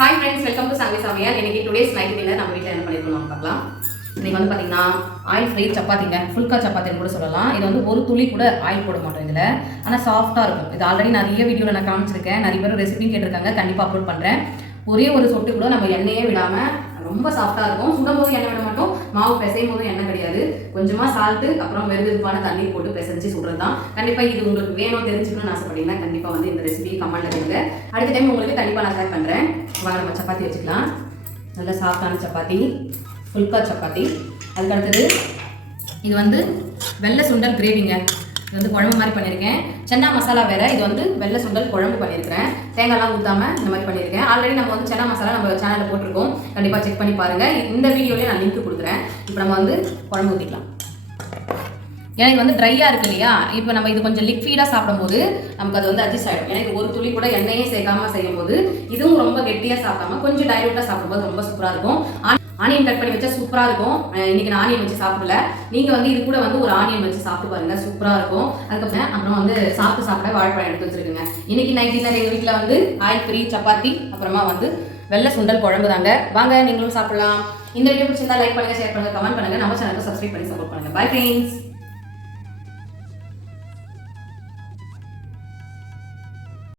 Hi friends, welcome to Sanvi Saviyan. இன்னைக்கு today's night dinner நம்ம வீட்ல என்ன பண்ணிருக்கோம்னு பார்க்கலாம். இன்னைக்கு வந்து பாத்தீங்கன்னா ஆயில் ஃப்ரீ சப்பாத்திங்க, ஃபுல்கா சப்பாத்தின்னு கூட சொல்லலாம். இது வந்து ஒரு துளி கூட ஆயில் போட மாட்டோம் இதுல. ஆனா சாஃப்ட்டா இருக்கும். இது ஆல்ரெடி நிறைய வீடியோல நான் காமிச்சிருக்கேன். நிறைய பேர் ரெசிபி கேட்டிருக்காங்க. கண்டிப்பா அப்லோட் பண்றேன். ஒரே ஒரு சொட்டு கூட நம்ம எண்ணெயே விடாம ரொம்ப சாஃப்ட்டா இருக்கும். சுடும்போது எண்ணெய் விட மாட்டோம், மாவு பிசையும் போது எண்ணெய் கிடையாது. கொஞ்சமா சால்ட் அப்புறம் வெறுப்பான தண்ணி போட்டு பிசைஞ்சு சுடுறது தான். கண்டிப்பா இது உங்களுக்கு வேணும் தெரிஞ்சுக்கணும்னு ஆசைப்பட்டீங்கன்னா கண்டிப்பா வந்து இந்த ரெசிபி கமெண்ட்ல கொடுங்க. அடுத்த டைம் உங்களுக்கு கண்டிப்பா நான் ஷேர் பண்றேன். வாங்க நம்ம சப்பாத்தி வச்சுக்கலாம். நல்ல சாஃப்டான சப்பாத்தி, ஃபுல்கா சப்பாத்தி. அதுக்கு அடுத்தது இது வந்து வெள்ளை சுண்டல் கிரேவிங்க. இது வந்து குழம்பு மாதிரி பண்ணியிருக்கேன். சென்னா மசாலா வேறு, இது வந்து வெள்ளை சுண்டல் குழம்பு பண்ணியிருக்கிறேன். தேங்காய்லாம் ஊற்றாமல் இந்த மாதிரி பண்ணியிருக்கேன். ஆல்ரெடி நம்ம வந்து சென்னா மசாலா நம்ம சேனலில் போட்டிருக்கோம். கண்டிப்பாக செக் பண்ணி பாருங்கள். இந்த வீடியோலேயே நான் லிங்க் கொடுக்குறேன். இப்போ நம்ம வந்து குழம்பு ஊற்றிக்கலாம். ஏன்னா இது வந்து ட்ரையாக இருக்கு இல்லையா, இப்போ நம்ம இது கொஞ்சம் லிக்விடாக சாப்பிடும்போது நமக்கு அது வந்து அட்ஜஸ்ட் ஆகிடும். எனக்கு ஒரு துளி கூட எண்ணெயே சேர்க்காம செய்யும் போது இதுவும் ரொம்ப கெட்டியாக சாப்பிடாம கொஞ்சம் டைரக்டாக சாப்பிடும்போது ரொம்ப சூப்பராக இருக்கும். ஆனியன் கட் பண்ணி வச்சா சூப்பராக இருக்கும். இன்னைக்கு நான் ஆனியன் வச்சு சாப்பிடல. நீங்கள் வந்து இது கூட வந்து ஒரு ஆனியன் வச்சு சாப்பிட்டு பாருங்க, சூப்பராக இருக்கும். அப்புறம் வந்து சாப்பிட வாழைப்பழம் எடுத்து வச்சிருக்குங்க. இன்னைக்கு நைட் டின்னர் எங்கள் வீட்டில் வந்து ஆயில் ஃப்ரீ சப்பாத்தி, அப்புறமா வந்து வெள்ளை சுண்டல் குழம்பு தாங்க. வாங்க நீங்களும் சாப்பிடலாம். இந்த வீடியோ பிடிச்சிருந்தா லைக் பண்ணுங்க, ஷேர் பண்ணுங்க, கமெண்ட் பண்ணுங்க. நம்ம சேனலுக்கு சப்ஸ்கிரைப் பண்ணி சப்போர்ட் பண்ணுங்க. Bye friends.